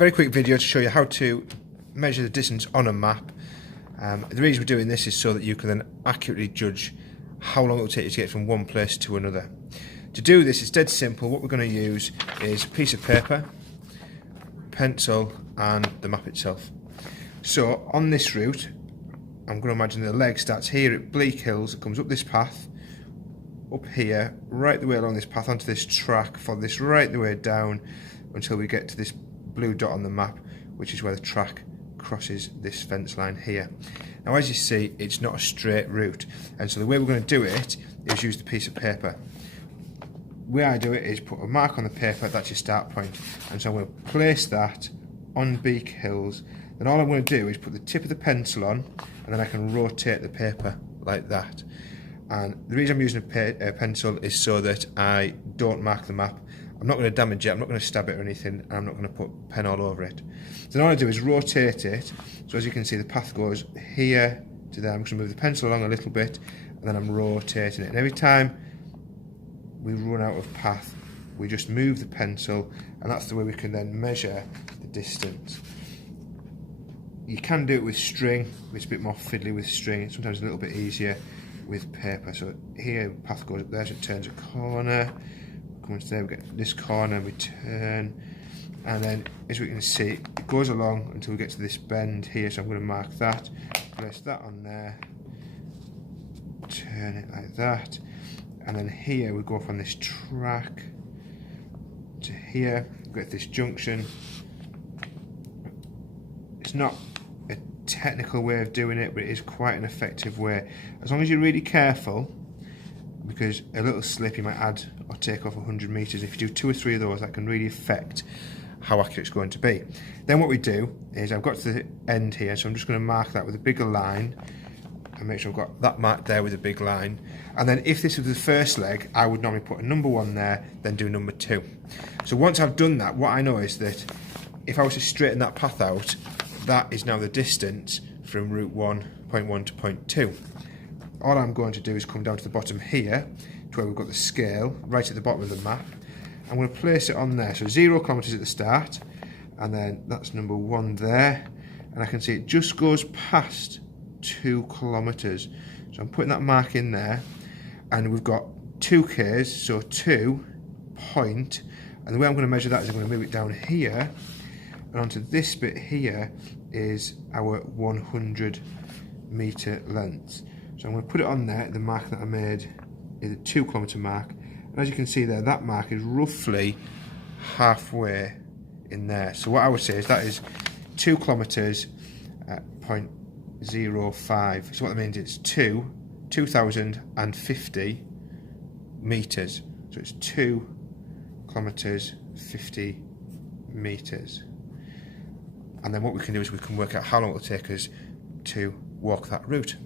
very quick video to show you how to measure the distance on a map. The reason we're doing this is so that you can then accurately judge how long it will take you to get from one place to another. To do this, it's dead simple. What we're going to use is a piece of paper, pencil and the map itself. So on this route, I'm going to imagine the leg starts here at Bleak Hills, it comes up this path, up here, right the way along this path onto this track, follow this right the way down until we get to this blue dot on the map, which is where the track crosses this fence line here. Now as you see, it's not a straight route, and so the way we're going to do it is use the piece of paper. The way I do it is put a mark on the paper, that's your start point, and so I'm going to place that on Bleak Hills. Then all I'm going to do is put the tip of the pencil on, and then I can rotate the paper like that. And the reason I'm using a pencil is so that I don't mark the map. I'm not going to damage it, I'm not going to stab it or anything, and I'm not going to put pen all over it. So then all I do is rotate it, so as you can see the path goes here to there. I'm just going to move the pencil along a little bit, and then I'm rotating it. And every time we run out of path, we just move the pencil, and that's the way we can then measure the distance. You can do it with string, it's a bit more fiddly with string, it's sometimes a little bit easier with paper. So here the path goes up there, so it turns a corner, come into there, we get this corner, we turn, and then as we can see it goes along until we get to this bend here. So I'm going to mark that, place that on there, turn it like that, and then here we go from this track to here, we get this junction. It's not a technical way of doing it, but it is quite an effective way, as long as you're really careful, because a little slip you might add or take off 100 metres. If you do 2 or 3 of those, that can really affect how accurate it's going to be. Then what we do is, I've got to the end here, so I'm just going to mark that with a bigger line and make sure I've got that marked there with a big line. And then if this was the first leg, I would normally put a number 1 there, then do number 2. So once I've done that, what I know is that if I was to straighten that path out, that is now the distance from route 1, point 1 to point 2. All I'm going to do is come down to the bottom here, to where we've got the scale, right at the bottom of the map. I'm going to place it on there, so 0 kilometres at the start, and then that's number 1 there, and I can see it just goes past 2 kilometres. So I'm putting that mark in there, and we've got 2 k's, so 2 point, and the way I'm going to measure that is I'm going to move it down here, and onto this bit here is our 100 metre length. So I'm going to put it on there. The mark that I made is a 2 kilometre mark, and as you can see there, that mark is roughly halfway in there. So what I would say is that is 2 kilometres at 0.05. So what that means is 2,050 metres. So it's 2 kilometres 50 metres. And then what we can do is we can work out how long it will take us to walk that route.